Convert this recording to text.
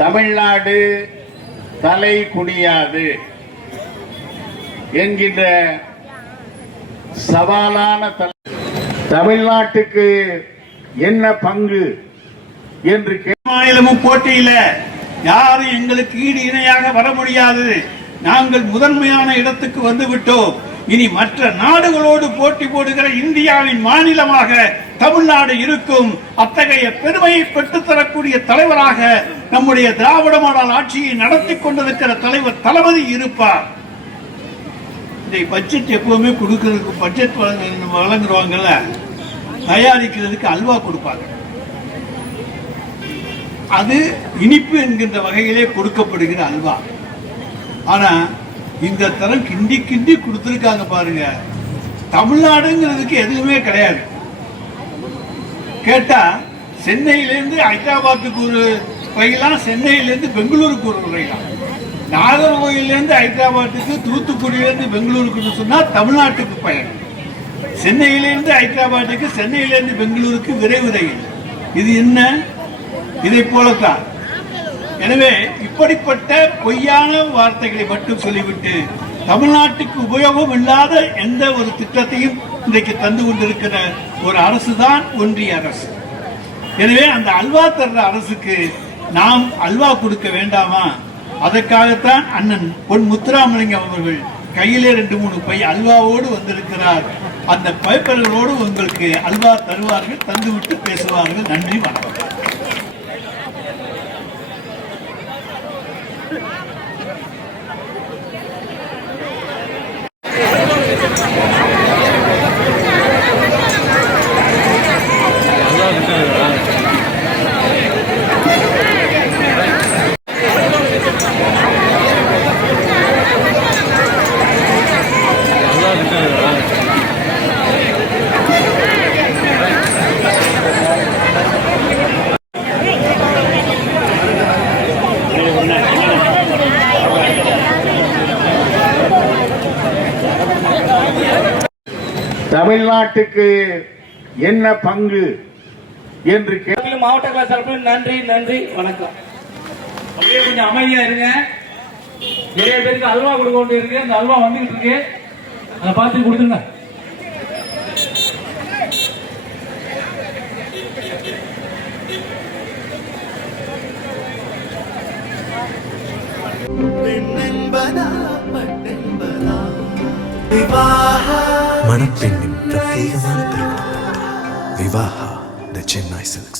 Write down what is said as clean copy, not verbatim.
தமிழ்நாடு தலை குனியாது என்கின்ற சவாலான தமிழ்நாட்டுக்கு என்ன பங்கு என்று மாநிலமும் போட்டியில யாரும் எங்களுக்கு ஈடு இணையாக வர முடியாது. நாங்கள் முதன்மையான இடத்துக்கு வந்து விட்டோம். இனி மற்ற நாடுகளோடு போட்டி போடுகிற இந்தியாவின் மாநிலமாக தமிழ்நாடு இருக்கும். அத்தகைய பெருமையை பெற்றுத்தரக்கூடிய தலைவராக நம்முடைய திராவிட மாடல் ஆட்சியை நடத்தி கொண்டிருக்கிற தலைவர் தளபதி இருப்பார். இந்த பட்ஜெட் எப்பவுமே கொடுக்கிறதுக்கு பட்ஜெட் வழங்குறவங்கல்ல, தயாரிக்கிறதுக்கு அல்வா கொடுப்பாங்க. அது இனிப்பு என்கின்ற வகையிலே கொடுக்கப்படுகிற அல்வா. ஆனா இந்த தரம் கிண்டி கிண்டி கொடுத்திருக்காங்க பாருங்க. தமிழ்நாடுங்கிறதுக்கு எதுவுமே கிடையாது. கேட்டா சென்னையிலேருந்து ஹைதராபாத்துக்கு ஒரு ரயிலாம், சென்னையிலேருந்து பெங்களூருக்கு ஒரு ரயிலாம், நாகர்கோயிலேருந்து ஹைதராபாத்துக்கு, தூத்துக்குடியிலேருந்து பெங்களூருக்கு சொன்னா தமிழ்நாட்டுக்கு பயணம். சென்னையிலேருந்து ஹைதராபாத்துக்கு, சென்னையிலேருந்து பெங்களூருக்கு விரைவு ரயில். இது என்ன? இதை போலத்தான். எனவே இப்படிப்பட்ட பொய்யான வார்த்தைகளை மட்டும் சொல்லிவிட்டு தமிழ்நாட்டுக்கு உபயோகம் இல்லாத எந்த ஒரு திட்டத்தையும் இன்றைக்கு தந்து கொண்டிருக்கிற ஒரு அரசு தான் ஒன்றிய அரசு. எனவே அந்த அல்வா தர்ற அரசுக்கு நாம் அல்வா கொடுக்க வேண்டாமா? அதற்காகத்தான் அண்ணன் பொன் முத்துராமலிங்கம் அவர்கள் கையிலே 2-3 பை அல்வாவோடு வந்திருக்கிறார். அந்த பைப்பர்களோடு உங்களுக்கு அல்வா தருவார்கள், தந்துவிட்டு பேசுவார்கள். நன்றி, வணக்கம். தமிழ்நாட்டுக்கு என்ன பங்கு என்று மாவட்ட கிளாஸ் சார்பில் நன்றி, நன்றி, வணக்கம். கொஞ்சம் அமைதியா இருங்க. நிறைய பேருக்கு அல்வா கொடுக்க வேண்டிய இருக்கு. அந்த அல்வா வந்துகிட்டு இருக்கு, அதை பார்த்து கொடுத்துருங்க. மணப்பெண்ணின் பிரத்யேகமான திருமணம் விவாஹா தி சென்னை சில்க்ஸ்.